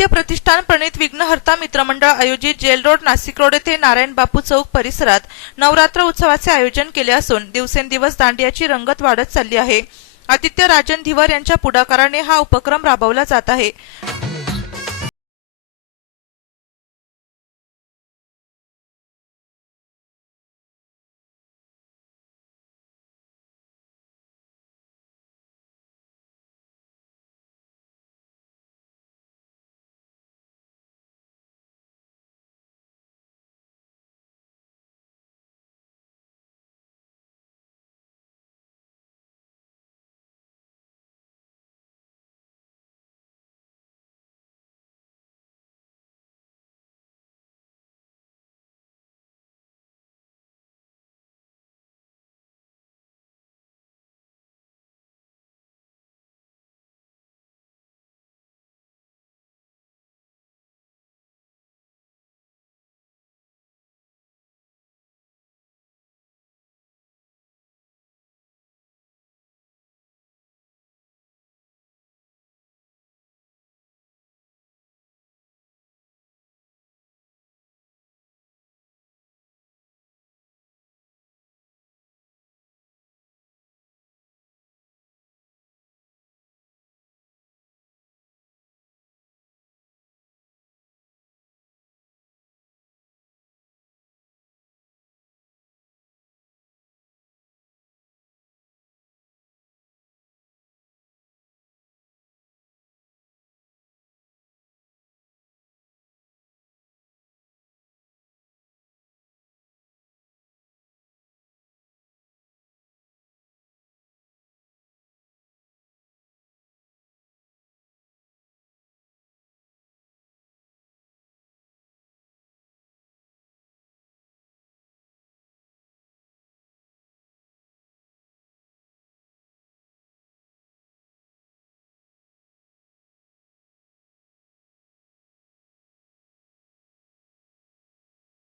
आदित्य प्रतिष्ठान प्रणित विघ्नहर्ता मित्रमंडळ आयोजित जेल रोड नाशिक रोड येथे नारायण बापू चौक परिसरात नवरात्र उत्सवाचे आयोजन केले असून दिवसेंदिवस दांडियाची रंगत वाढत चालली आहे। आदित्य राजन धीवर यांच्या पुढाकाराने हा उपक्रम राबवला जात आहे।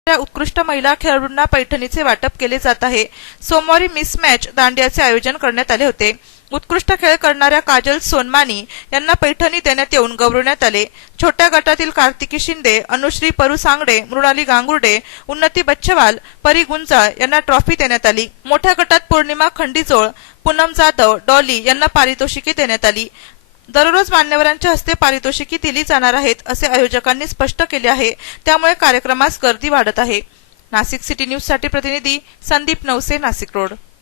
उत्कृष्ट महिला खेळाडूंना पैठणीचे वाटप केले जात आहे। सोमवारी मिस मॅच दांडियाचे आयोजन करण्यात आले होते। उत्कृष्ट खेळ करणाऱ्या काजल सोनमानी यांना पैठणी देण्यात येऊन गौरवण्यात आले। छोट्या गटातील कार्तिकी शिंदे, अनुश्री परुसांगडे, मृणाली गांगुर्डे, उन्नती बच्चवाल, परी गुंजाळ यांना ट्रॉफी देण्यात आली। मोठ्या गटात पौर्णिमा खंडीजोळ, पूनम जाधव, डॉली यांना पारितोषिके देण्यात आली। दररोज मान्यवरांच्या हस्ते पारितोषिके दिली जाणार आहेत असे आयोजकांनी स्पष्ट केले आहे। त्यामुळे कार्यक्रमास गर्दी वाढत आहे। नाशिक सिटी न्यूज साठी प्रतिनिधी संदीप नवसे, नाशिक रोड।